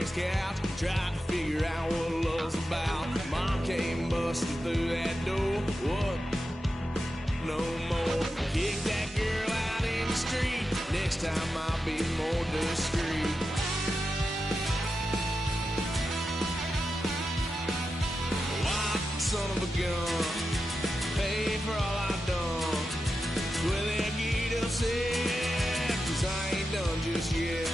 parents' couch, tried to figure out what love's about. Mom came busting through that door. What? No more. Kick that girl out in the street. Next time I'll be more discreet. Son of a gun, pay for all I've done. Will they get upset? 'Cause I ain't done just yet.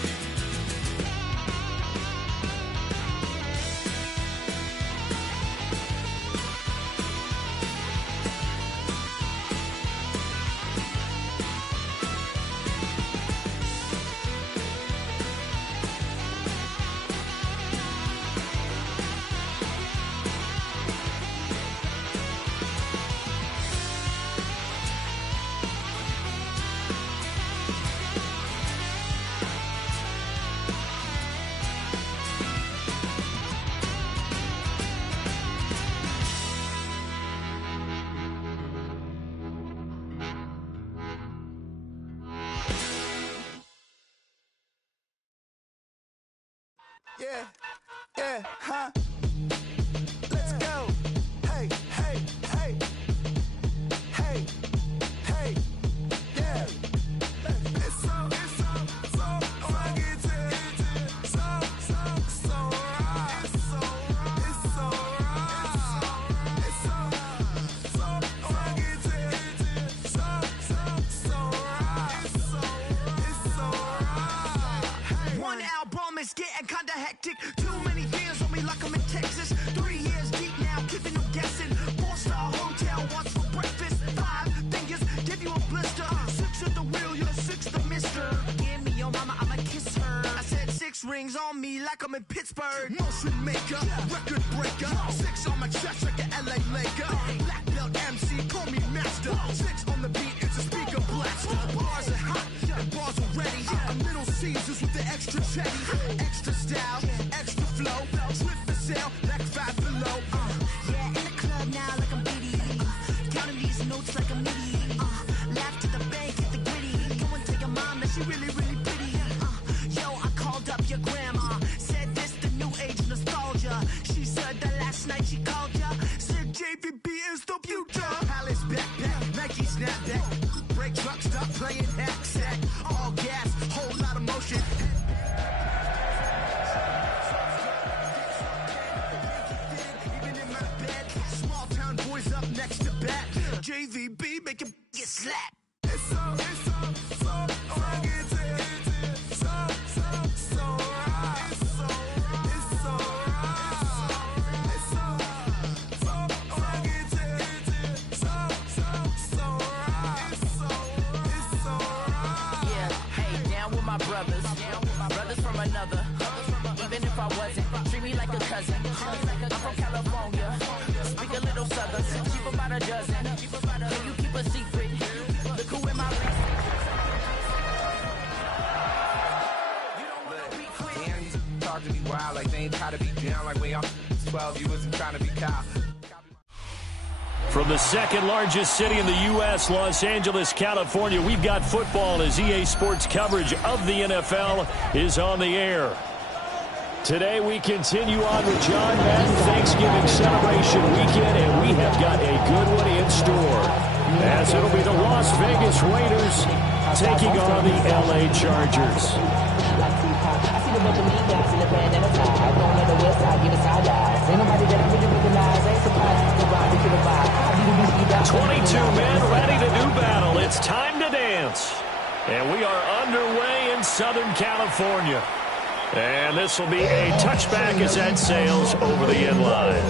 Yeah, huh? Let's go. Hey, hey, hey. Hey, hey, yeah. It's so funky, so right. It's so right. It's so funky, so right. It's so right. One album is getting kinda hectic. Too many fans on me like I'm in Texas. 3 years deep now, keeping them guessing. 4-star hotel, what's for breakfast? 5 fingers, give you a blister. 6 at the wheel, you're 6 the mister. Give me your mama, I'ma kiss her. I said 6 rings on me like I'm in Pittsburgh. Motion maker, record breaker. 6 on my chest like an LA Laker. Black belt MC, call me master. 6 on the beat, it's a speaker blaster. Bars are hot, and bars are ready. A Little Caesars with the extra chetty. Extra style, extra flow. Swift for sale, like 5 below. Yeah, in the club now like I'm Diddy. Counting these notes like I'm Nitty. Laugh to the bank, hit the gritty. Go and tell your mom that she really, really pretty. Yo, I called up your grandma. Said this the new age nostalgia. She said that last night she called ya. Said JVB is the future. Palace backpack, Nike snapback. Break truck, stop playing hack sack. All gas, whole lot of motion. JVB make him get slapped. It's so funky, so right. It's so right. It's so right. It's so funky, so right. It's so right. Yeah, hey, down with my brothers. Brothers from another. Even if I wasn't, treat me like a cousin. I'm from California. Speak a little southern. Keep about a dozen. Can you keep a secret? Look who in my Hands talk to me wild like they ain't try to be down like when y'all 12 you wasn't trying to be Kyle. From the second largest city in the U.S., Los Angeles, California, we've got football as EA Sports coverage of the NFL is on the air. Today we continue on with John Madden Thanksgiving celebration weekend, and we have got a good one in store. As it'll be the Las Vegas Raiders taking on the L.A. Chargers. 22 men ready to do battle. It's time to dance. And we are underway in Southern California. And this will be a touchback as that sails over the end line.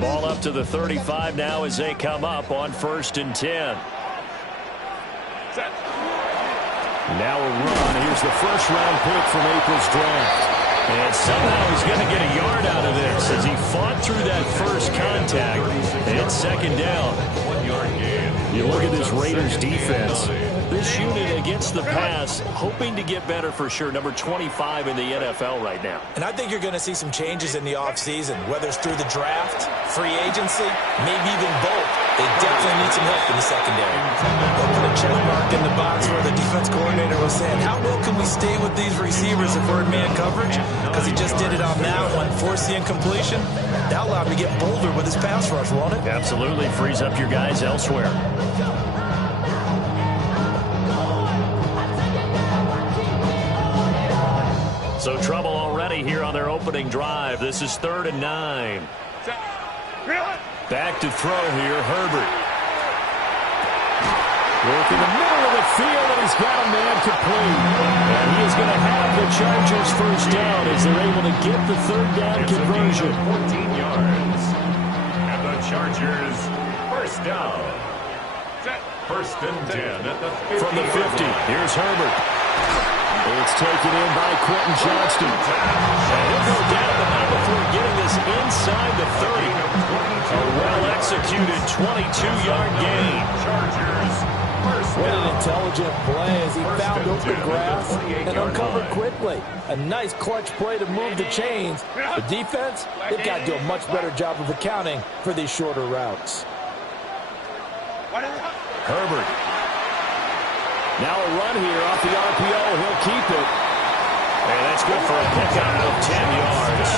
Ball up to the 35 now as they come up on 1st and 10. Now a run. Here's the first-round pick from April's draft. And somehow he's going to get a yard out of this as he fought through that first contact. And it's 2nd down. 1-yard gain. You look at this Raiders defense. This unit against the pass, hoping to get better for sure. Number 25 in the NFL right now. And I think you're going to see some changes in the offseason, whether it's through the draft, free agency, maybe even both. They definitely need some help in the secondary. They'll put a check box where the defense coordinator was saying, how well can we stay with these receivers if we're in man coverage? Because he just did it on that one, forced the incompletion. That allowed him to get bolder with his pass rush, won't it? Absolutely. Frees up your guys elsewhere. So trouble already here on their opening drive. This is 3rd and 9. Back to throw here, Herbert. Work in the middle of the field, and he's got a man complete. And he is going to have the Chargers first down as they're able to get the 3rd down conversion. 14 yards. And the Chargers first down. 1st and 10 at the 50. From the 50, here's Herbert. It's taken in by Quentin Johnston. And he'll go down the middle before getting this inside the 30. A well-executed 22-yard gain. Chargers first What down. an intelligent play as he found open grass and uncovered quickly. A nice clutch play to move the chains. The defense, they've got to do a much better job of accounting for these shorter routes. Herbert. Now a run here off the RPO. He'll keep it. And that's good for a pickup of 10 yards.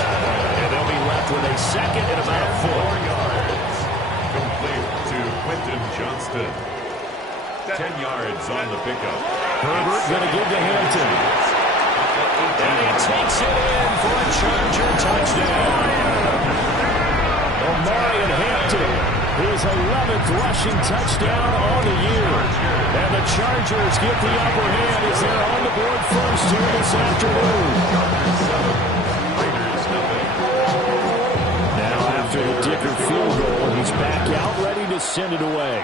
And they'll be left with a 2nd and about 4 yards. Complete to Quentin Johnston. 10 yards on the pickup. Herbert going to give to Hampton. And he takes it in for a Charger touchdown. Omarion Hampton, his 11th rushing touchdown on the year. And the Chargers get the upper hand as they're on the board first here this afternoon. Now after the Dicker field goal, he's back out ready to send it away.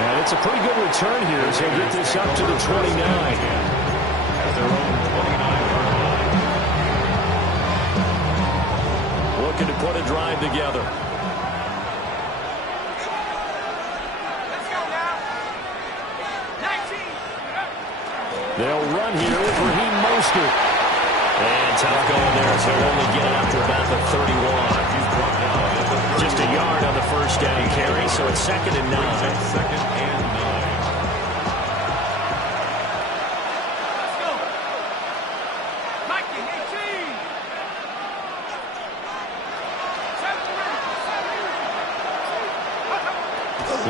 And it's a pretty good return here as he'll get this up to the 29. At their own 29-yard line. Looking to put a drive together. They'll run here with Raheem Mostert. And tough going there as he'll only get out to about the 31. Just a yard on the first down carry, so it's 2nd and 9. 2nd and 9.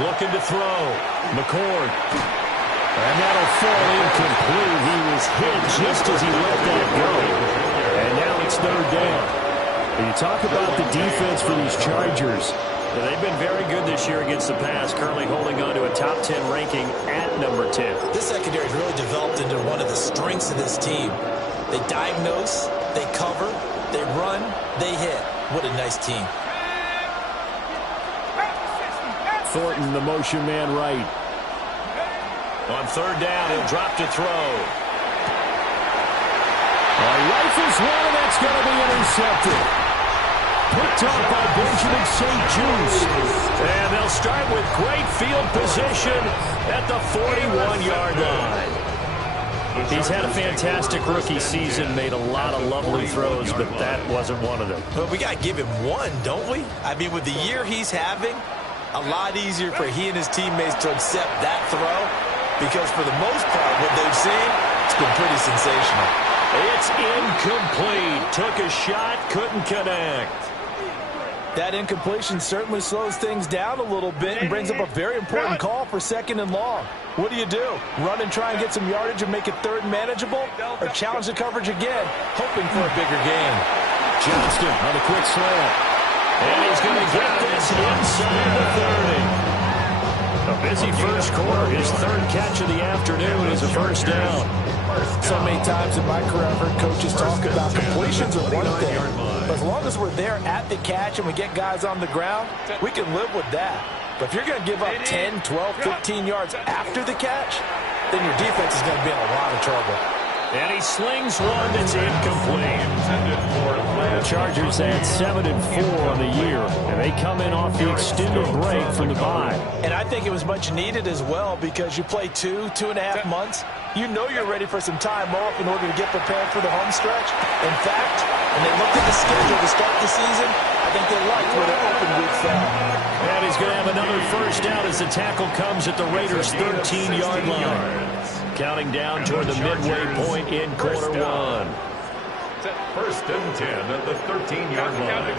Looking to throw. McCord. And that'll fall incomplete. He was hit just as he let that go. And now it's 3rd down. When you talk about the defense for these Chargers, they've been very good this year against the pass, currently holding on to a top 10 ranking at number 10. This secondary has really developed into one of the strengths of this team. They diagnose, they cover, they run, they hit. What a nice team. Thornton, the motion man right. On 3rd down, he'll drop to throw. Rifles one, and that's going to be intercepted. Picked up by Benjamin St. Juice. And they'll start with great field position at the 41-yard line. He's had a fantastic rookie season, made a lot of lovely throws, but that wasn't one of them. But we got to give him one, don't we? I mean, with the year he's having, a lot easier for he and his teammates to accept that throw, because for the most part, what they've seen, it's been pretty sensational. It's incomplete. Took a shot, couldn't connect. That incompletion certainly slows things down a little bit and brings up a very important call for 2nd and long. What do? Run and try and get some yardage and make it 3rd and manageable, or challenge the coverage again, hoping for a bigger gain? Johnston on the quick slant. And he's going to get this inside the 30. A busy first quarter. His 3rd catch of the afternoon is a first down. So many times in my career, I've heard coaches talk about completions are one thing. But as long as we're there at the catch and we get guys on the ground, we can live with that. But if you're going to give up 10, 12, 15 yards after the catch, then your defense is going to be in a lot of trouble. And he slings one that's incomplete. Intended for Chargers had 7-4 on the year, and they come in off the extended break from the bye. And I think it was much needed as well because you play 2.5 months. You know you're ready for some time off in order to get prepared for the home stretch. In fact, when they looked at the schedule to start the season, I think they liked where their open week fell. And he's going to have another first down as the tackle comes at the Raiders' 13-yard line. Counting down toward the midway point in quarter one. First and 10 at the 13-yard line.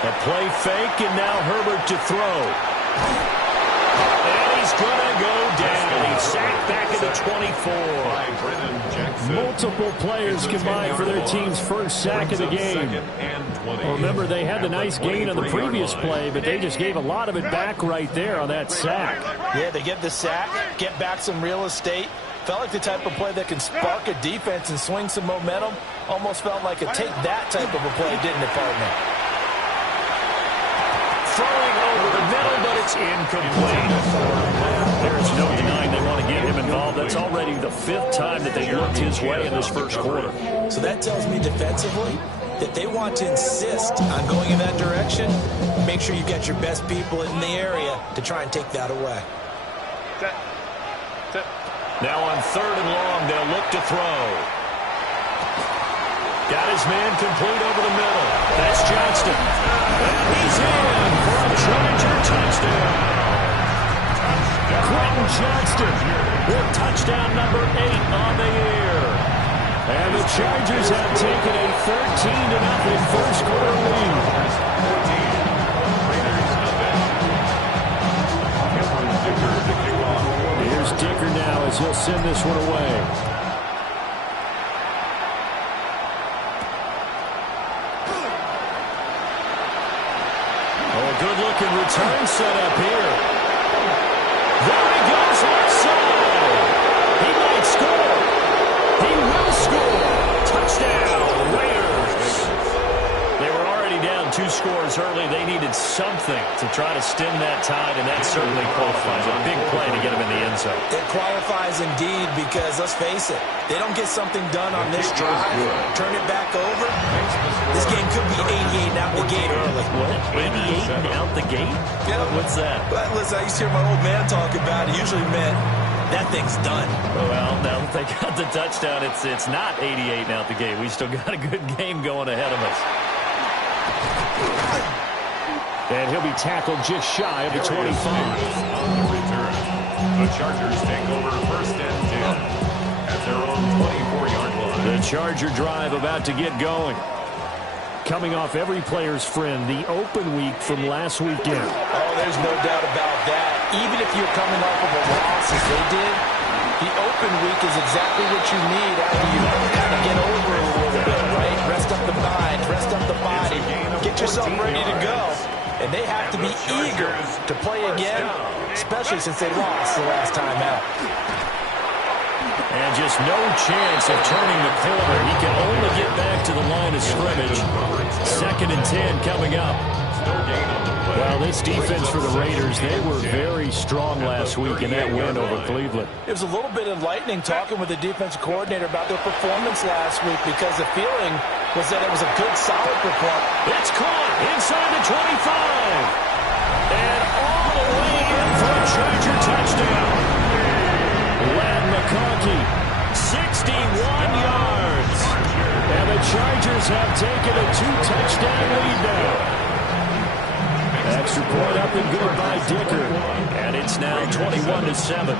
A play fake, and now Herbert to throw. And he's going to go down. He's sacked back at the 24. Multiple players combined for their team's first sack of the game. Remember, they had the nice gain on the previous play, but they just gave a lot of it back right there on that sack. Yeah, they get the sack, get back some real estate. Felt like the type of play that can spark a defense and swing some momentum. Almost felt like a take that type of a play, didn't it, partner? Throwing over the middle, but it's incomplete. There's no denying they want to get him involved. That's already the 5th time that they looked his way in this first quarter. So that tells me defensively that they want to insist on going in that direction. Make sure you get your best people in the area to try and take that away. Now on 3rd and long, they'll look to throw. Got his man complete over the middle. That's Johnston. And he's in for a Charger touchdown. Quentin Johnston with touchdown number 8 on the year. And the Chargers have taken a 13-0 first quarter lead. Here's Dicker now as he'll send this one away. Oh, good-looking return set up here. There he goes, left side. He might score. He will score. Touchdown, Raiders. They were already down 2 scores early. They needed something to try to stem that tide, and that certainly qualifies. A big play to get them in the end zone. It qualifies indeed because, let's face it, they don't get something done on this drive, turn it back over, this game could be 88 and out the gate early. What? 88 and out the gate? Yeah. What's that? Well, listen, I used to hear my old man talk about it. Usually meant that thing's done. Well, now that they got the touchdown, it's not 88 and out the gate. We still got a good game going ahead of us. And he'll be tackled just shy of the 25. On the return, the Chargers take over first and 10 at their own 24-yard line. The Charger drive about to get going. Coming off every player's friend, the open week from last weekend. Oh, there's no doubt about that. Even if you're coming off of a loss as they did, the open week is exactly what you need after you kind of get over it a little bit, right? Rest up the mind, rest up the body, get yourself ready to go. And they have to be eager to play again, especially since they lost the last time out. And just no chance of turning the corner. He can only get back to the line of scrimmage. 2nd and 10 coming up. Well, this defense for the Raiders, they were very strong last week in that win over Cleveland. It was a little bit enlightening talking with the defensive coordinator about their performance last week because the feeling was that it was a good, solid performance. It's caught inside the 25. And all the way in for a Charger touchdown. Len McConkey, 61 yards. And the Chargers have taken a 2-touchdown lead now. Extra point up and good by Dicker. And it's now 21-7.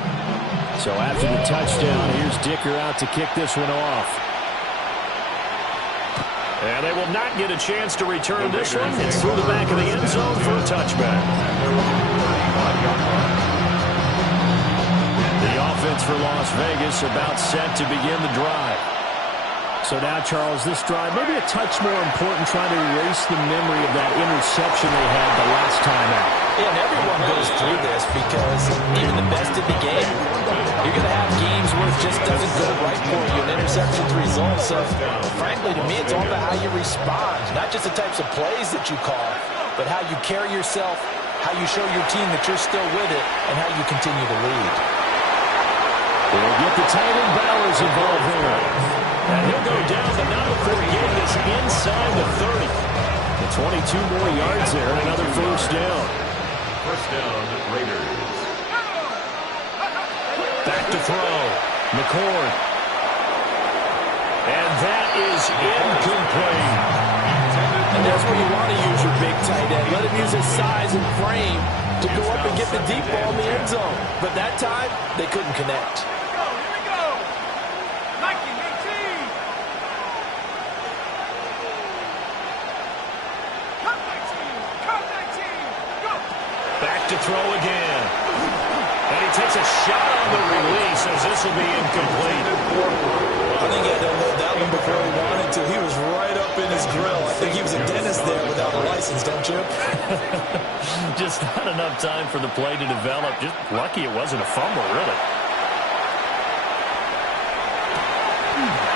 So after the touchdown, here's Dicker out to kick this one off. And they will not get a chance to return this one. It's through the back of the end zone for a touchback. The offense for Las Vegas about set to begin the drive. So now, Charles, this drive, maybe a touch more important, trying to erase the memory of that interception they had the last time out. Yeah, and everyone goes through this because even the best in the game, you're going to have games where it just doesn't go right for you. An interception's the result. So, frankly, to me, it's all about how you respond, not just the types of plays that you call, but how you carry yourself, how you show your team that you're still with it, and how you continue to lead. We'll get the tight end Bowers involved here. And he'll go down, but not before getting this inside the 30. The 22 more yards there, and another first down. First down, Raiders. Back to throw. McCord. And that is incomplete. And that's where you want to use your big tight end. Let him use his size and frame to go up and get the deep ball in the end zone. But that time, they couldn't connect. Back to throw again. And he takes a shot on the release as this will be incomplete. I think he had to unload that one before he wanted to. He was right up in his grill. I think he was a dentist there without a license, don't you? Just not enough time for the play to develop. Just lucky it wasn't a fumble, really.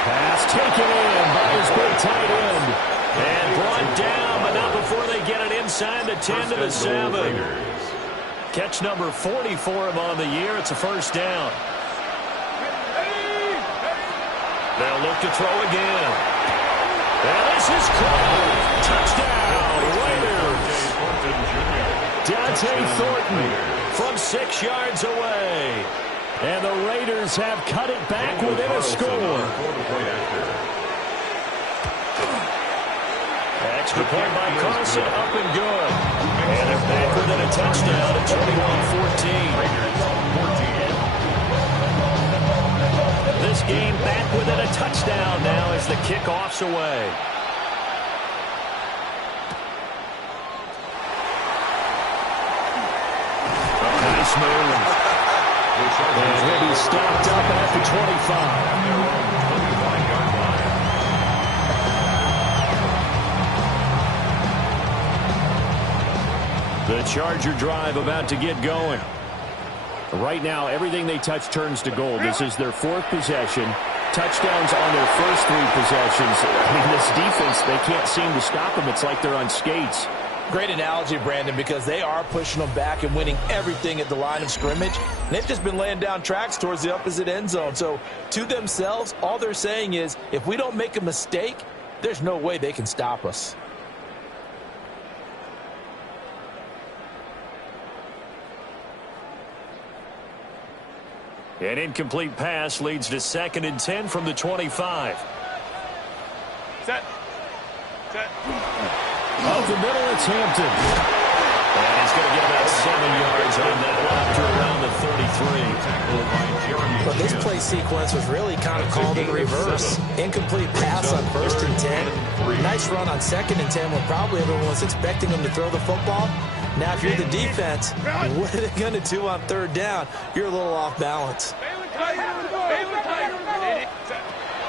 Pass taken in by his big tight end. And brought down, but not before they get it inside the 10 to the 7. Catch number 40 for him on the year. It's a first down. They'll look to throw again. And this is caught. Touchdown, Raiders. Dante Thornton from 6 yards away. And the Raiders have cut it back within a score. Extra point by Carson, up and good. And they're back within a touchdown at 21-14. This game back within a touchdown now as the kickoff's away. Nice move. And he'll be stopped up at the 25. The Charger drive about to get going. Right now, everything they touch turns to gold. This is their 4th possession. Touchdowns on their first 3 possessions. I mean, this defense, they can't seem to stop them. It's like they're on skates. Great analogy, Brandon, because they are pushing them back and winning everything at the line of scrimmage. And they've just been laying down tracks towards the opposite end zone. So to themselves, all they're saying is, if we don't make a mistake, there's no way they can stop us. An incomplete pass leads to 2nd and 10 from the 25. Set. Up the middle, it's Hampton. And he's going to get about 7 yards on that one up to around the 33. But this play sequence was really kind of called in reverse. Incomplete pass on 1st and 10. Nice run on 2nd and 10 when probably everyone was expecting them to throw the football. Now, if you're the defense, what are they going to do on 3rd down? You're a little off balance.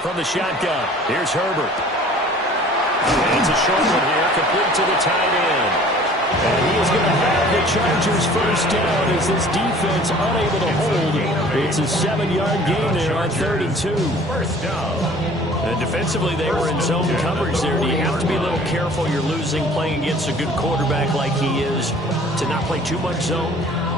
From the shotgun, here's Herbert. And it's a short one here, complete to the tight end. And he is going to have the Chargers first down as this defense unable to hold. It's a 7-yard gain there on 3rd and 2. First down. And defensively, they were in zone coverage there. Do you have to be a little careful? You're losing playing against a good quarterback like he is to not play too much zone?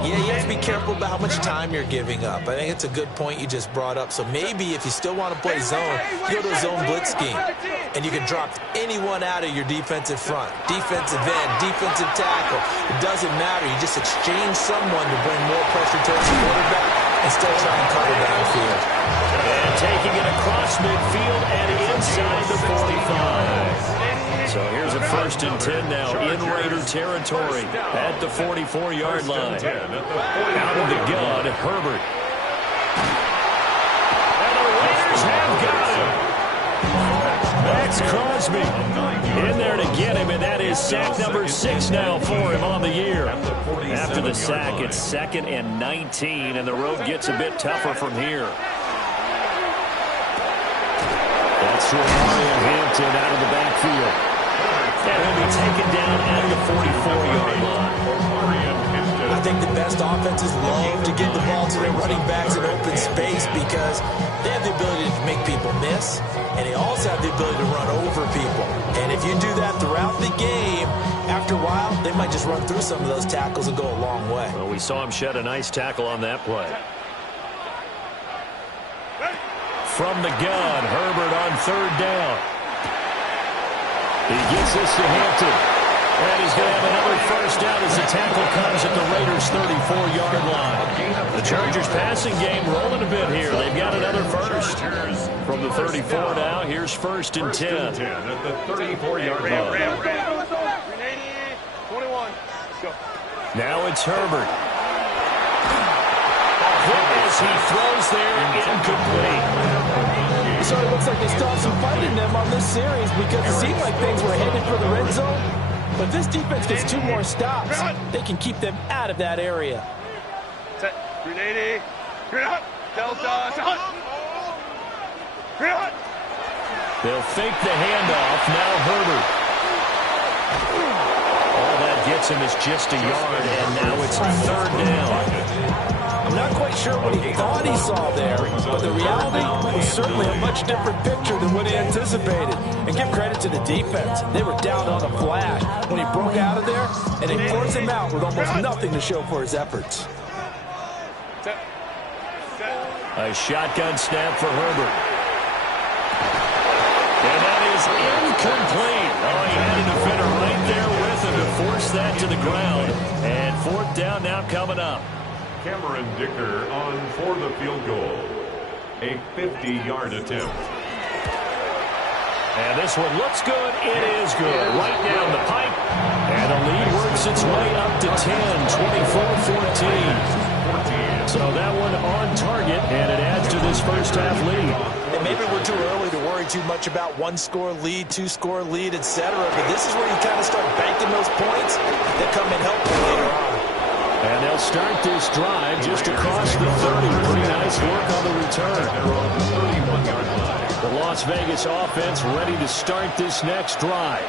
Yeah, you have to be careful about how much time you're giving up. I think it's a good point you just brought up. So maybe if you still want to play zone, you go to a zone blitz scheme. And you can drop anyone out of your defensive front. Defensive end, defensive tackle. It doesn't matter. You just exchange someone to bring more pressure towards the quarterback and still try and cover downfield. And taking it across midfield and inside the 45. So here's a 1st and 10 now in Raider territory at the 44-yard line. Out of the gun, Herbert. And the Raiders have got him. Max Crosby in there to get him, and that is sack number 6 now for him on the year. After the sack, it's 2nd and 19, and the road gets a bit tougher from here. That's Mario Hampton out of the backfield. And he'll be taken down at the 44-yard line. I think the best offenses love to get the ball to their running backs in open space because they have the ability to make people miss, and they also have the ability to run over people. And if you do that throughout the game, after a while, they might just run through some of those tackles and go a long way. Well, we saw him shed a nice tackle on that play. from the gun. Herbert on third down. He gets this to Hampton. And he's going to have another first down as the tackle comes at the Raiders' 34-yard line. The Chargers passing game rolling a bit here. They've got another first. From the 34 now, here's first and 10. At the 34-yard line. 21. Go. Now it's Herbert. As he throws there, incomplete. So it looks like they still have some fight in them on this series because it seemed like things were headed for the red zone. But this defense gets 2 more stops. They can keep them out of that area. Set. 380. Delta. They'll fake the handoff. Now Herbert. All that gets him is just a yard, and now it's third down. I'm not quite sure what he thought he saw there, but the reality was certainly a much different picture than what he anticipated. And give credit to the defense. They were down on a flash when he broke out of there, and they forced him out with almost nothing to show for his efforts. A shotgun snap for Herbert. And that is incomplete. Oh, he had a defender right there with him to force that to the ground. And fourth down now coming up. Cameron Dicker on for the field goal. A 50-yard attempt. And this one looks good. It is good. Right down the pipe. And the lead works its way up to 10, 24-14. So that one on target, and it adds to this first half lead. And maybe we're too early to worry too much about 1-score lead, 2-score lead, etc. But this is where you kind of start banking those points that come in helpful later on. And they'll start this drive just across the 30. Pretty nice work on the return. The Las Vegas offense ready to start this next drive.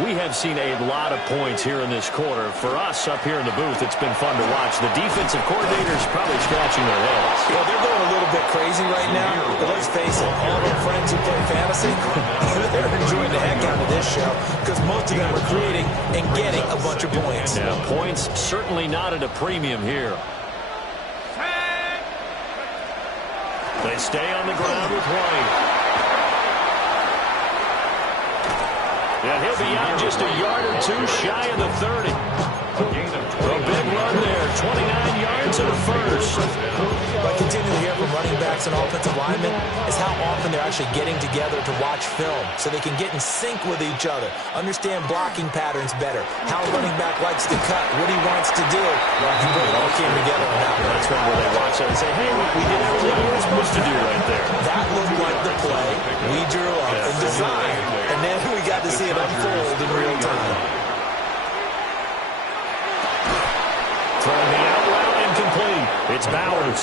We have seen a lot of points here in this quarter. For us up here in the booth, it's been fun to watch. The defensive coordinators probably scratching their heads. Yeah, they're going a little bit crazy right now. But let's face it, all of our friends who play fantasy, they're enjoying the heck out of this show because most of them are creating and getting a bunch of points. Now, points certainly not at a premium here. They stay on the ground with White. And he'll be out just a yard or two shy of the 30. A big run there, 29 yards and a first. What I continue to hear from running backs and offensive linemen is how often they're actually getting together to watch film so they can get in sync with each other, understand blocking patterns better, how a running back likes to cut, what he wants to do. You really all came together on that one. That's one where they watch it and say, hey, we did everything we were supposed to do right there. That looked like the play we drew up and designed, and then we got to see it unfold in real time. Throwing the out route incomplete. It's Bowers.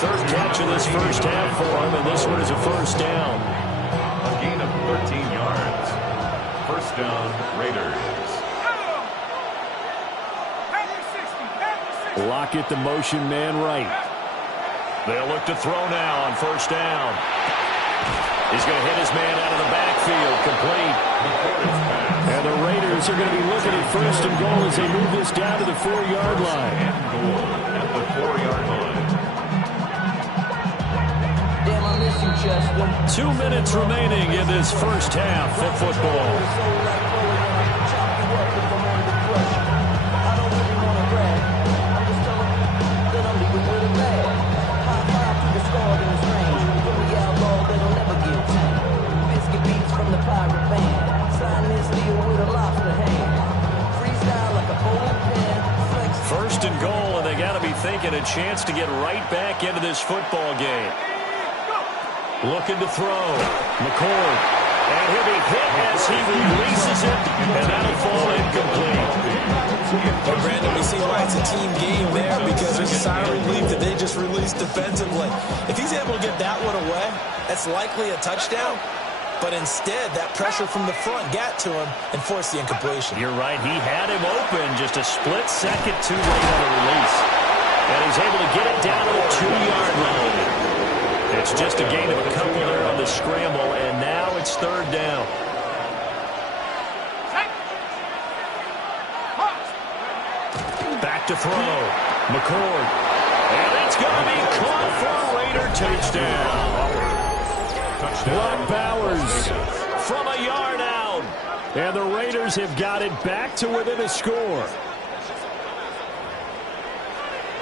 Third catch of this first half for him, and this one is a first down. A gain of 13 yards. First down, Raiders. Lockett, the motion man right. They'll look to throw now on first down. He's going to hit his man out of the backfield, complete. And the Raiders are going to be looking at first and goal as they move this down to the 4-yard line. At the 4-yard line. Damn, I miss you, Justin. 2 minutes remaining in this first half of football. First and goal, and they got to be thinking a chance to get right back into this football game. Looking to throw. McCord. And he'll be hit as he releases it, and that'll fall incomplete. But Brandon, we see why it's a team game there because there's a sigh of relief that they just released defensively. If he's able to get that one away, that's likely a touchdown. But instead, that pressure from the front got to him and forced the incompletion. You're right. He had him open just a split second too late on the release. And he's able to get it down to the 2-yard line. It's just a gain of a couple there on the scramble, and now it's third down. Back to throw. McCord. And it's going to be caught for a Raider touchdown. Brock Bowers from a yard out. And the Raiders have got it back to within a score.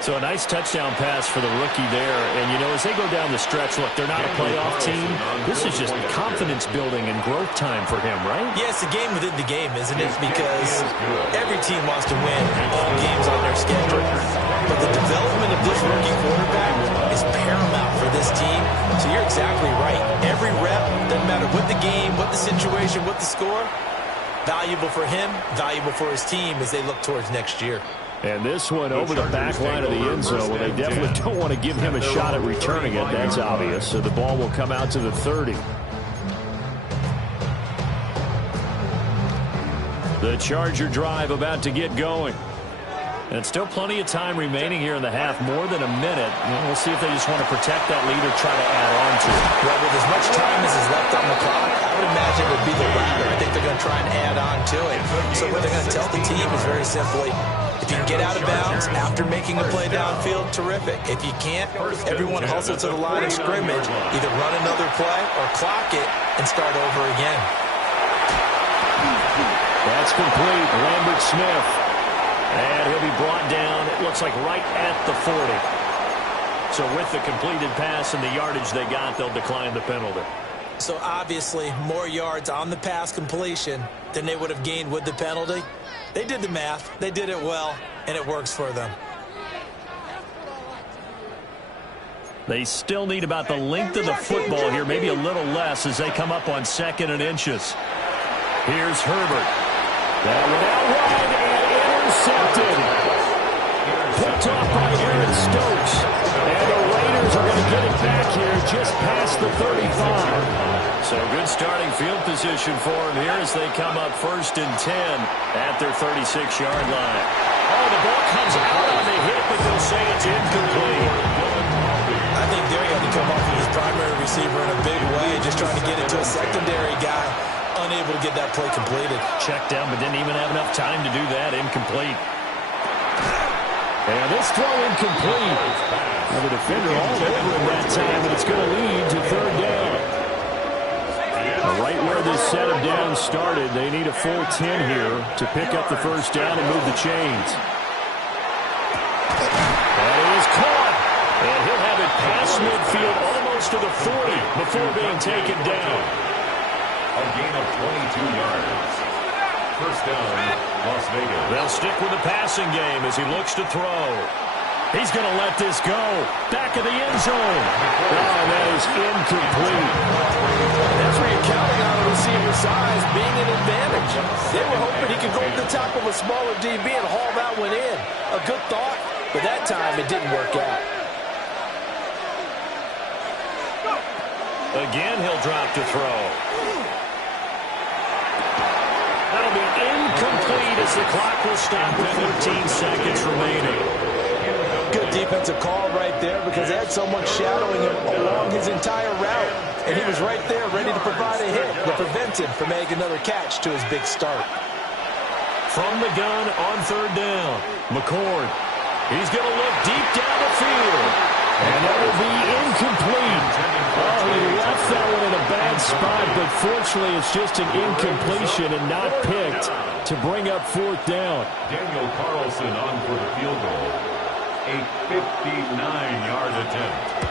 So a nice touchdown pass for the rookie there. And, you know, as they go down the stretch, look, they're not a playoff team. This is just confidence building and growth time for him, right? Yeah, it's a game within the game, isn't it? Because every team wants to win all games on their schedule. But the development of this rookie quarterback is paramount for this team. So you're exactly right. Every rep, doesn't matter what the game, what the situation, what the score, valuable for him, valuable for his team as they look towards next year. And this one over the back line of the end zone. Well, they definitely don't want to give him a shot at returning it. That's obvious. So the ball will come out to the 30. The Charger drive about to get going. And still plenty of time remaining here in the half, more than a minute. We'll see if they just want to protect that lead or try to add on to it. Well, with as much time as is left on the clock, I would imagine it would be the latter. I think they're going to try and add on to it. So what they're going to tell the team is very simply, if you can get out of bounds after making a play downfield, terrific. If you can't, everyone hustle to the line of scrimmage, either run another play or clock it and start over again. That's complete. Lambert Smith. And he'll be brought down, it looks like right at the 40. So with the completed pass and the yardage they got, they'll decline the penalty. So obviously more yards on the pass completion than they would have gained with the penalty. They did the math, they did it well, and it works for them. They still need about the length of the football here, maybe a little less as they come up on 2nd and inches. Here's Herbert. That went out wide and intercepted. Picked off by Aaron Stokes. And the Raiders are going to get it back here just past the 35. So good starting field position for them here as they come up 1st and 10 at their 36-yard line. Oh, the ball comes out on the hit, but they'll say it's incomplete. I think there he had to come off of his primary receiver in a big way, just trying to get it to a secondary guy. Unable to get that play completed. Checked down, but didn't even have enough time to do that. Incomplete. And this throw incomplete. Now the defender all over him that time, and it's going to lead to 3rd down. Right where this set of downs started, they need a full 10 here to pick up the 1st down and move the chains. That is caught. And he'll have it past midfield almost to the 40 before being taken down. A gain of 22 yards. 1st down, Las Vegas. They'll stick with the passing game as he looks to throw. He's going to let this go. Back of the end zone. Oh, that is incomplete. That's where you're counting on the receiver's size being an advantage. They were hoping he could go to the top of a smaller DB and haul that one in. A good thought, but that time it didn't work out. Again, he'll drop to throw. That'll be incomplete as the clock will stop with 14 seconds remaining. Good defensive call right there because they had someone shadowing him along his entire route. And he was right there ready to provide a hit that prevents him from making another catch to his big start. From the gun on 3rd down, McCord. He's going to look deep down the field. And that will be incomplete. Oh, he left that one in a bad spot, but fortunately it's just an incompletion and not picked to bring up 4th down. Daniel Carlson on for the field goal. A 59-yard attempt.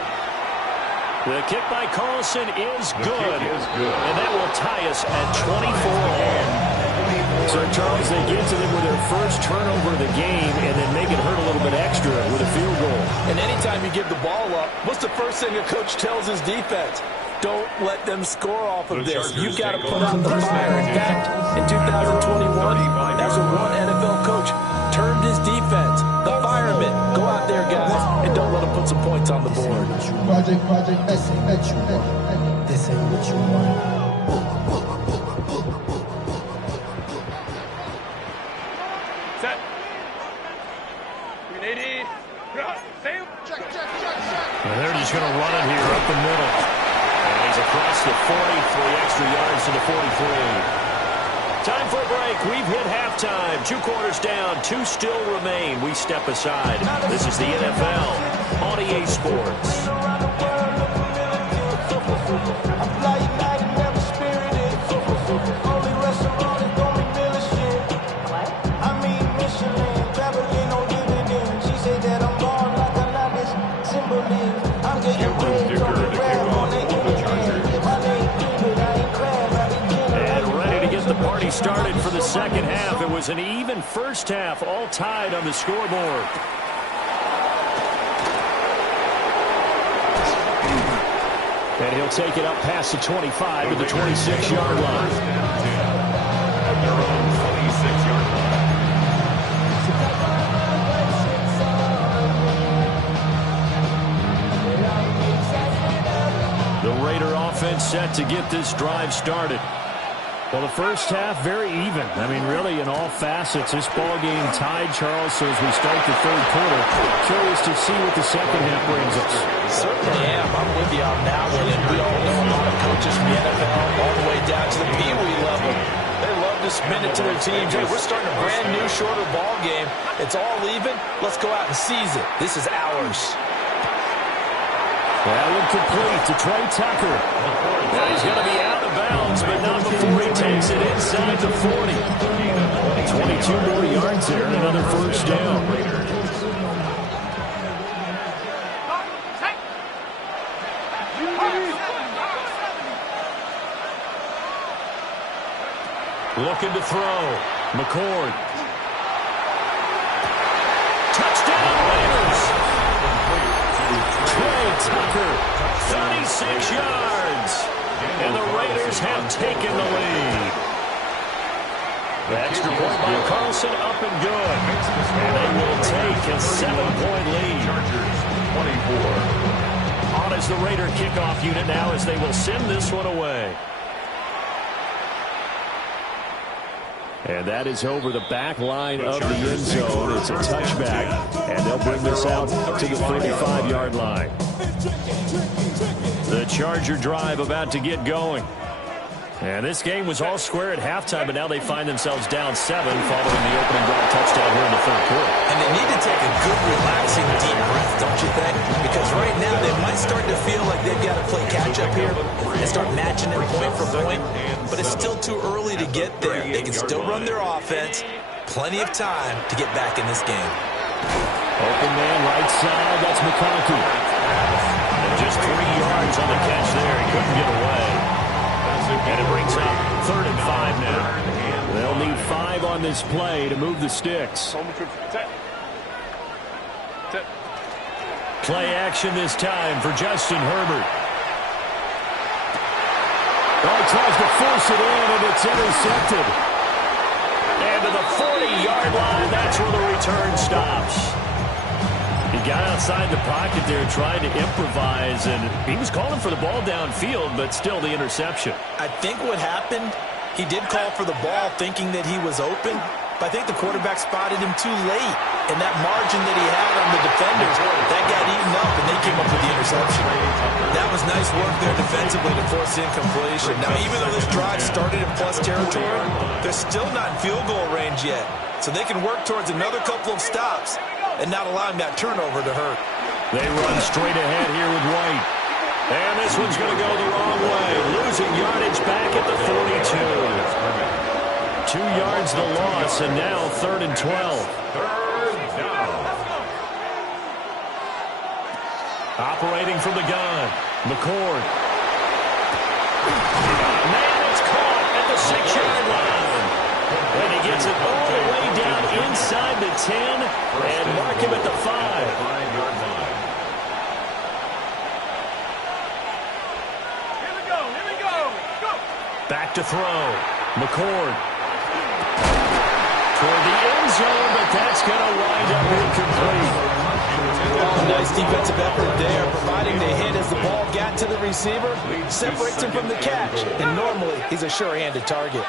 The kick by Carlson is good. And that will tie us at 24 all. So, Charles, they get to them with their first turnover of the game and then make it hurt a little bit extra with a field goal. And anytime you give the ball up, what's the first thing a coach tells his defense? Don't let them score off of this. You've got to put out the fire. In fact, in 2021, that's what one NFL coach termed his defense. The firemen. Go out there, guys, and don't let them put some points on the board. Project, this ain't what you want. This ain't what you want. Set. 380. Save. Check. And they're just going to run it here up the middle. And he's across the 40, 3 extra yards to the 43. Time for a break. We've hit halftime. 2 quarters down. 2 still remain. We step aside. This is the NFL on EA Sports. Started for the second half. It was an even first half, all tied on the scoreboard. And he'll take it up past the 25 to the 26-yard line. Their own 26-yard line. The Raider offense set to get this drive started. Well, the first half, very even. I mean, really, in all facets, this ball game tied, Charles, so as we start the third quarter. Curious to see what the second half brings us. Certainly am. I'm with you on that one. And we all know a lot of coaches from the NFL all the way down to the Pee Wee level. They love to spin it to their teams. Hey, we're starting a brand new, shorter ball game. It's all even. Let's go out and seize it. This is ours. That one complete to Trey Tucker. Now he's going to be out of bounds, but not before he takes it inside the 40. 22 more yards there and another first down. Looking to throw. McCord. Touchdown Raiders. Trey Tucker, 36 yards. And the Raiders have taken the lead. The extra point by Carlson up and good. And they will take a 7-point lead. Chargers 24. On as the Raider kickoff unit now as they will send this one away. And that is over the back line of the end zone. It's a touchback, and they'll bring this out to the 35-yard line. The Charger drive about to get going. And this game was all square at halftime, but now they find themselves down 7 following the opening drive touchdown here in the third quarter. And they need to take a good, relaxing, deep breath, don't you think? Because right now they might start to feel like they've got to play catch-up here and start matching it point for point. But it's still too early to get there. They can still run their offense. Plenty of time to get back in this game. Open man right side. That's McConkey. And just 3 yards on the catch there. He couldn't get away. And it brings up 3rd and 5 now. They'll need 5 on this play to move the sticks. Play action this time for Justin Herbert. Oh, he tries to force it in, and it's intercepted. And to the 40-yard line, that's where the return stops. He got outside the pocket there trying to improvise, and he was calling for the ball downfield, but still the interception. I think what happened, he did call for the ball thinking that he was open, but I think the quarterback spotted him too late. And that margin that he had on the defenders, that got eaten up, and they came up with the interception. That was nice work there defensively to force incompletion. Now, even though this drive started in plus territory, they're still not in field goal range yet. So they can work towards another couple of stops and not allowing that turnover to hurt. They run straight ahead here with White. And this one's going to go the wrong way. Losing yardage back at the 42. 2 yards the loss, and now 3rd and 12. Operating from the gun, McCord. Man, it's caught at the 6-yard line. And he gets it all the way down inside the 10 and mark him at the 5. 5-yard line. Here we go. Go. Back to throw. McCord. Toward the end zone, but that's going to wind up incomplete. Nice defensive effort there, providing the hit as the ball got to the receiver, separates him from the catch, and normally he's a sure-handed target.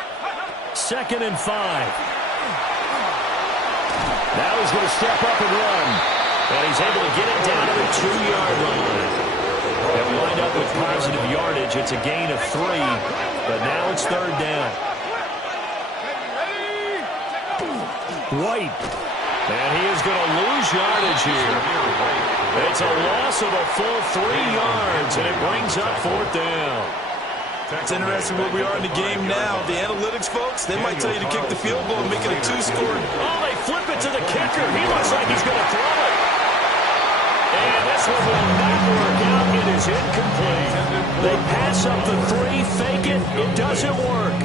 2nd and 5. Now he's going to step up and run, and he's able to get it down to the 2-yard line. They'll wind up with positive yardage. It's a gain of 3, but now it's 3rd down. White. And he is going to lose yardage here. It's a loss of a full 3 yards, and it brings up 4th down. It's interesting where we are in the game now. The analytics folks, they might tell you to kick the field goal and make it a 2-score. Oh, they flip it to the kicker. He looks like he's going to throw it. And this one will not work out. It is incomplete. They pass up the 3, fake it. It doesn't work.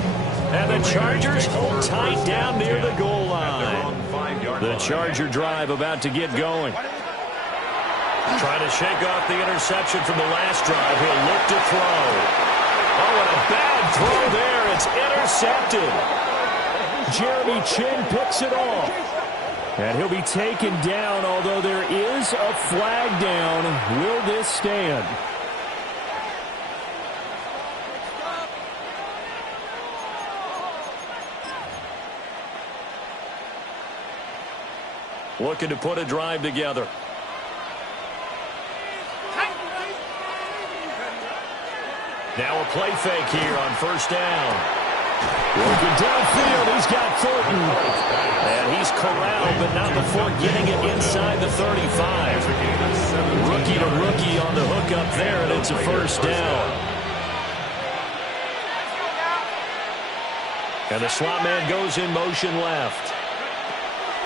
And the Chargers hold tight down near the goal line. The Charger drive about to get going. Trying to shake off the interception from the last drive. He'll look to throw. Oh, and a bad throw there. It's intercepted. Jeremy Chin picks it off. And he'll be taken down, although there is a flag down. Will this stand? Looking to put a drive together. Now a play fake here on 1st down. Looking downfield, he's got Thornton. And he's corralled, but not before getting it inside the 35. Rookie to rookie on the hook up there, and it's a 1st down. And the slot man goes in motion left.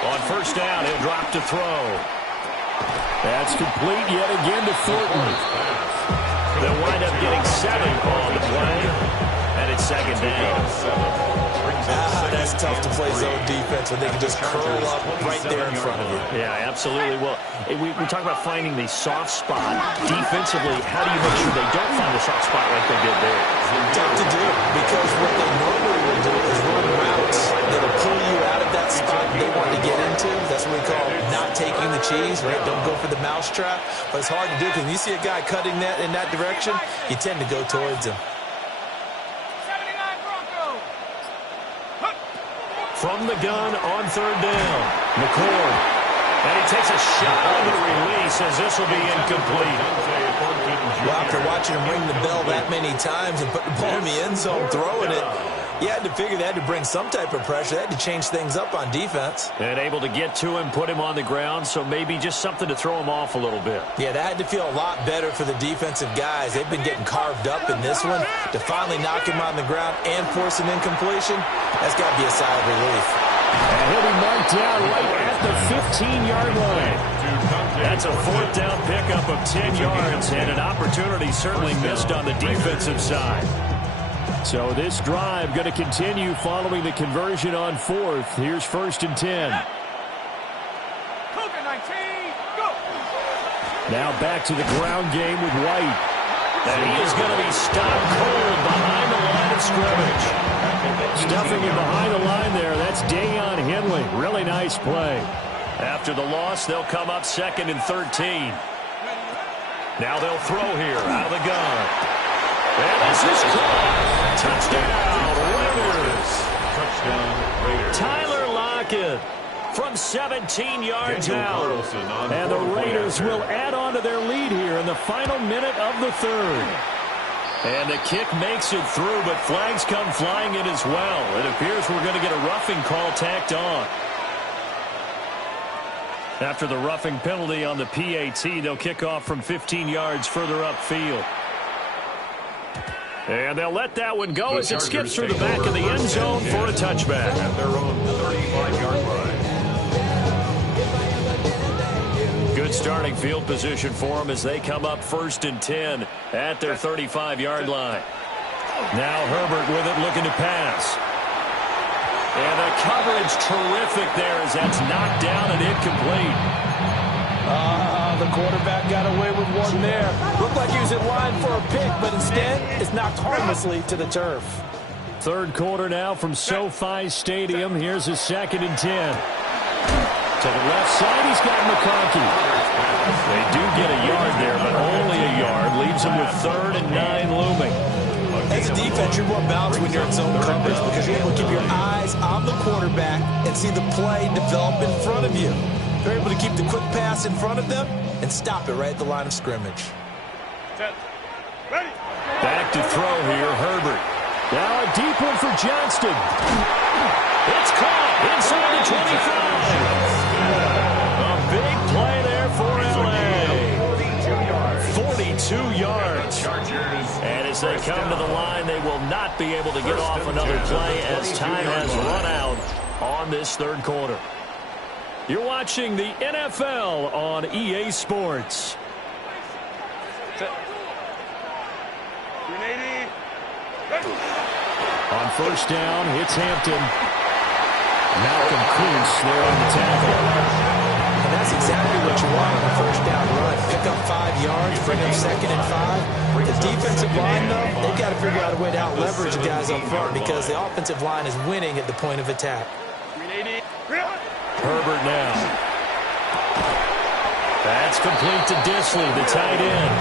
On 1st down, he'll drop to throw. That's complete yet again to Thornton. They'll wind up getting 7 on the play, and it's 2nd down. That's tough to play zone defense when they can just curl up right there in front of you. Yeah, absolutely. Well, we talk about finding the soft spot defensively. How do you make sure they don't find the soft spot like they did there? Tough to do, because what they normally will do is run routes that'll pull you out of that spot they want to get into. That's what we call not taking the cheese, right? Don't go for the mousetrap. But it's hard to do, because when you see a guy cutting that in that direction, you tend to go towards him. From the gun on 3rd down, McCord. And he takes a shot on the release as this will be incomplete. Well, after watching him ring the bell that many times and put the ball in the end zone, throwing it, you had to figure they had to bring some type of pressure. They had to change things up on defense. And able to get to him, put him on the ground, so maybe just something to throw him off a little bit. Yeah, that had to feel a lot better for the defensive guys. They've been getting carved up in this one. To finally knock him on the ground and force an incompletion, that's got to be a sigh of relief. And he'll be marked down right at the 15-yard line. That's a 4th down pickup of 10 yards, and an opportunity certainly missed on the defensive side. So this drive going to continue following the conversion on 4th. Here's 1st and 10. Now back to the ground game with White. And he is going to be stopped cold behind the line of scrimmage. Stuffing him behind the line there. That's Dayon Henley. Really nice play. After the loss, they'll come up 2nd and 13. Now they'll throw here out of the gun. And this is caught. Touchdown, Raiders. Tyler Lockett from 17 yards out. And the Raiders will add on to their lead here in the final minute of the 3rd. And the kick makes it through, but flags come flying in as well. It appears we're going to get a roughing call tacked on. After the roughing penalty on the PAT, they'll kick off from 15 yards further upfield. And they'll let that one go as it skips through the back of the end zone for a touchback. At their own 35-yard line. Good starting field position for them as they come up 1st and 10 at their 35-yard line. Now Herbert with it, looking to pass. And the coverage terrific there as that's knocked down and incomplete. The quarterback got away with one there. Looked like he was in line for a pick, but instead it's knocked harmlessly to the turf. 3rd quarter now from SoFi Stadium. Here's a 2nd and 10. To the left side, he's got McConkey. They do get a yard there, but only a yard. Leaves them with 3rd and 9 looming. As a defense, you're more balanced when you're in zone coverage because you're able to keep your eyes on the quarterback and see the play develop in front of you. They're able to keep the quick pass in front of them and stop it right at the line of scrimmage. Back to throw here, Herbert. Now a deep one for Johnston. It's caught inside the 25. A big play there for L.A. 42 yards. And as they come to the line, they will not be able to get off another play as time has run out on this third quarter. You're watching the NFL on EA Sports. On first down, it's Hampton. Malcolm Kuntz there on the tackle. And that's exactly what you want on a first down run. Pick up 5 yards, bring up 2nd and 5. The defensive line, though, they've got to figure out a way to out-leverage the guys up front because the offensive line is winning at the point of attack. Herbert now. That's complete to Disley, the tight end.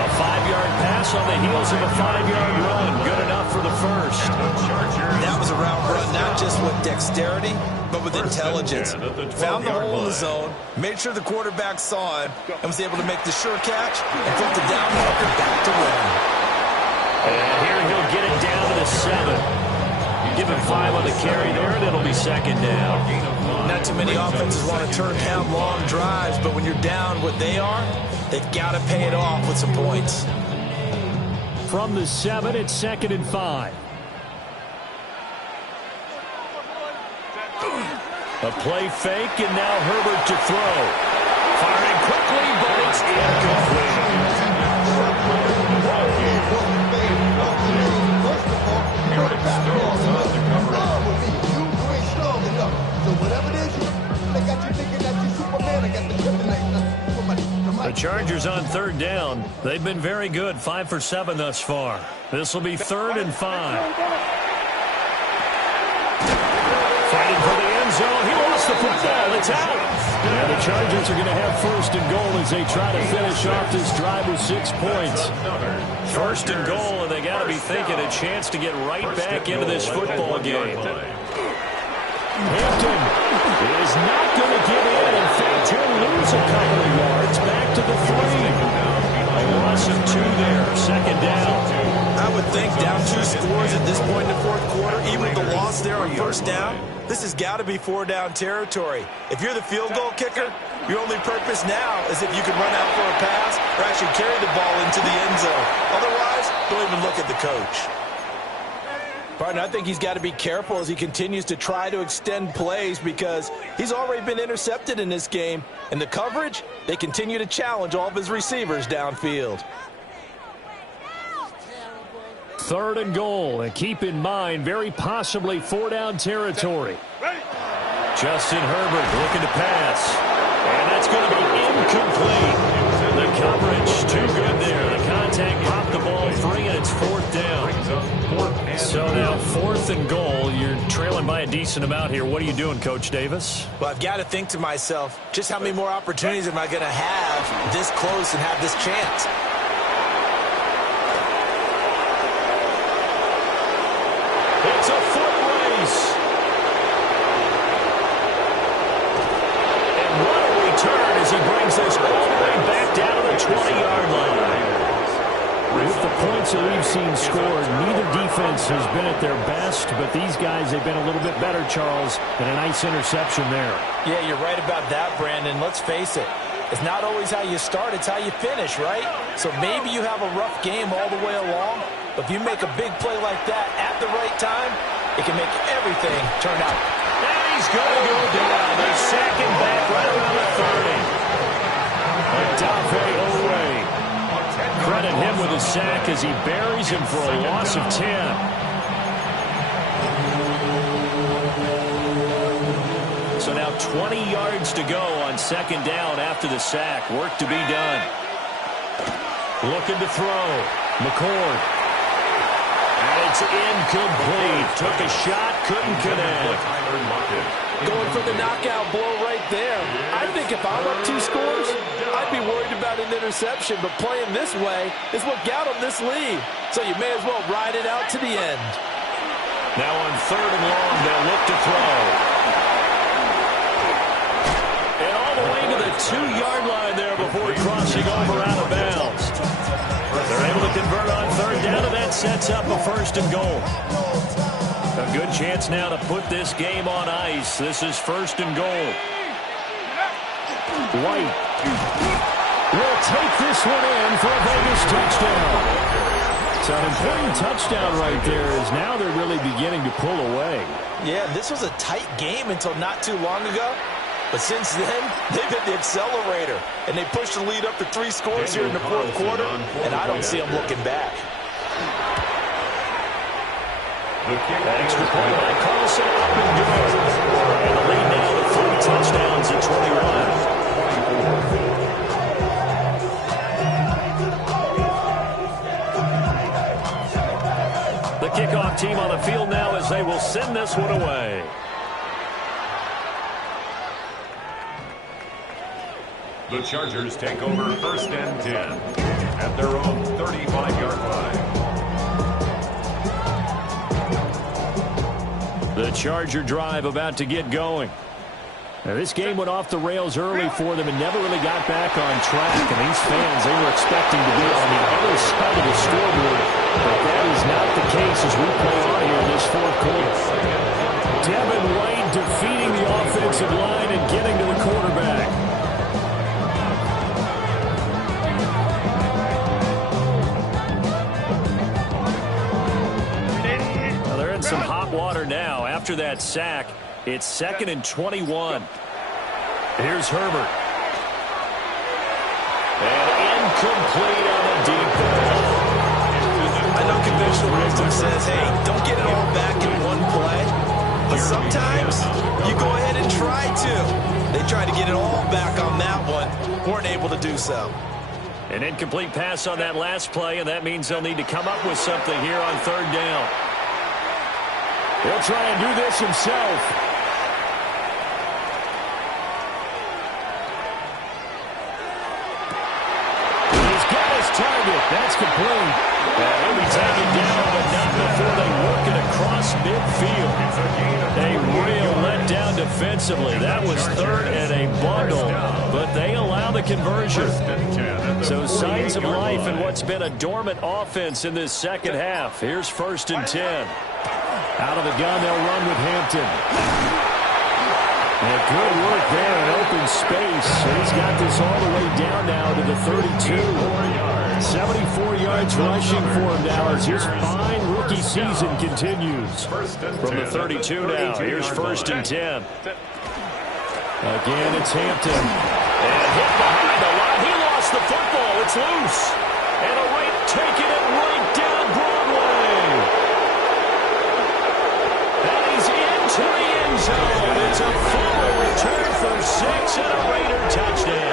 A 5-yard pass on the heels of a 5-yard run. Good enough for the first. That was a route run, not just with dexterity, but with intelligence. Found the hole in the zone, made sure the quarterback saw him, and was able to make the sure catch and flip the down marker back to win. And here he'll get it down to the 7. You give him 5 on the carry there, and it'll be second down. Not too many offenses want to turn down long drives, but when you're down what they are, they've got to pay it off with some points. From the 7, it's 2nd and 5. A play fake, and now Herbert to throw. Firing quickly, but it's incomplete. The Chargers on third down. They've been very good, 5 for 7 thus far. This will be 3rd and 5. Fighting for the end zone. He lost the football. It's out. And the Chargers are going to have 1st and goal as they try to finish off this drive with 6 points. 1st and goal, and they got to be thinking a chance to get right back into this football game. Hampton is not going to give in. In fact, he'll lose a couple of yards back to the 3. A loss of 2 there. 2nd down. I would think down 2 scores at this point in the fourth quarter, even with the loss there on first down, this has got to be 4-down territory. If you're the field goal kicker, your only purpose now is if you can run out for a pass or actually carry the ball into the end zone. Otherwise, don't even look at the coach. Partner, I think he's got to be careful as he continues to try to extend plays because he's already been intercepted in this game. And the coverage, they continue to challenge all of his receivers downfield. 3rd and goal, and keep in mind, very possibly 4-down territory. Justin Herbert looking to pass, and that's going to be incomplete. The coverage, too good there. The contact popped the ball free, and it's 4th down. So now 4th and goal. You're trailing by a decent amount here. What are you doing, Coach Davis? Well, I've got to think to myself, just how many more opportunities am I going to have this close and have this chance? It's a foot race. And what a return as he brings this all the way back down to the 20-yard line. With the points that we've seen scored, neither defense has been at their best, but these guys, they've been a little bit better, Charles, and a nice interception there. Yeah, you're right about that, Brandon. Let's face it. It's not always how you start, it's how you finish, right? So maybe you have a rough game all the way along, but if you make a big play like that at the right time, it can make everything turn out. And he's going to go down. They're sacking back right around the 30. Adolphe Owe. Credit him with a sack as he buries him for a loss of 10. So now 20 yards to go on 2nd down after the sack. Work to be done. Looking to throw. McCord. And it's incomplete. Took a shot, couldn't connect. Going for the knockout blow right there. I think if I'm up 2 scores, I'd be worried about an interception, but playing this way is what got them this lead. So you may as well ride it out to the end. Now on 3rd and long, they'll look to throw. And all the way to the 2-yard line there before crossing over out of bounds. They're able to convert on 3rd down, and that's sets up a 1st and goal. A good chance now to put this game on ice. This is 1st and goal. White will take this one in for a Vegas touchdown. So an important touchdown right there is now they're really beginning to pull away. Yeah, this was a tight game until not too long ago. But since then, they've hit the accelerator. And they pushed the lead up to 3 scores here in the 4th quarter. And I don't see them looking back. Extra point by Carlson, up and good. And the lead now to 3 touchdowns at 21. The kickoff team on the field now as they will send this one away. The Chargers take over 1st and 10 at their own 35-yard line. The Charger drive about to get going. Now, this game went off the rails early for them and never really got back on track. And these fans, they were expecting to be on the other side of the scoreboard. But that is not the case as we play on here in this 4th quarter. Devin White defeating the offensive line and getting to the quarterback. Well, they're in some hot water now after that sack. It's 2nd and 21. Here's Herbert. And incomplete on the deep ball. I know conventional wisdom says, hey, don't get it all back in one play. But sometimes you go ahead and try to. They tried to get it all back on that one. Weren't able to do so. An incomplete pass on that last play, and that means they'll need to come up with something here on 3rd down. He'll try and do this himself. He's got his target. That's complete. And he'll be taken down, but not before they work it across midfield. A real letdown defensively. That was 3rd and a bundle, but they allow the conversion. So signs of life in what's been a dormant offense in this 2nd half. Here's 1st and 10. Out of the gun, they'll run with Hampton. And good work there in open space. He's got this all the way down now to the 32. 74 yards rushing for him now as his fine rookie season continues. From the 32 now, here's 1st and 10. Again, it's Hampton. And hit behind the line. He lost the football. It's loose. And a right taking it right down Broadway. And he's into the end zone. It's a fumble return for 6 and a Raider touchdown.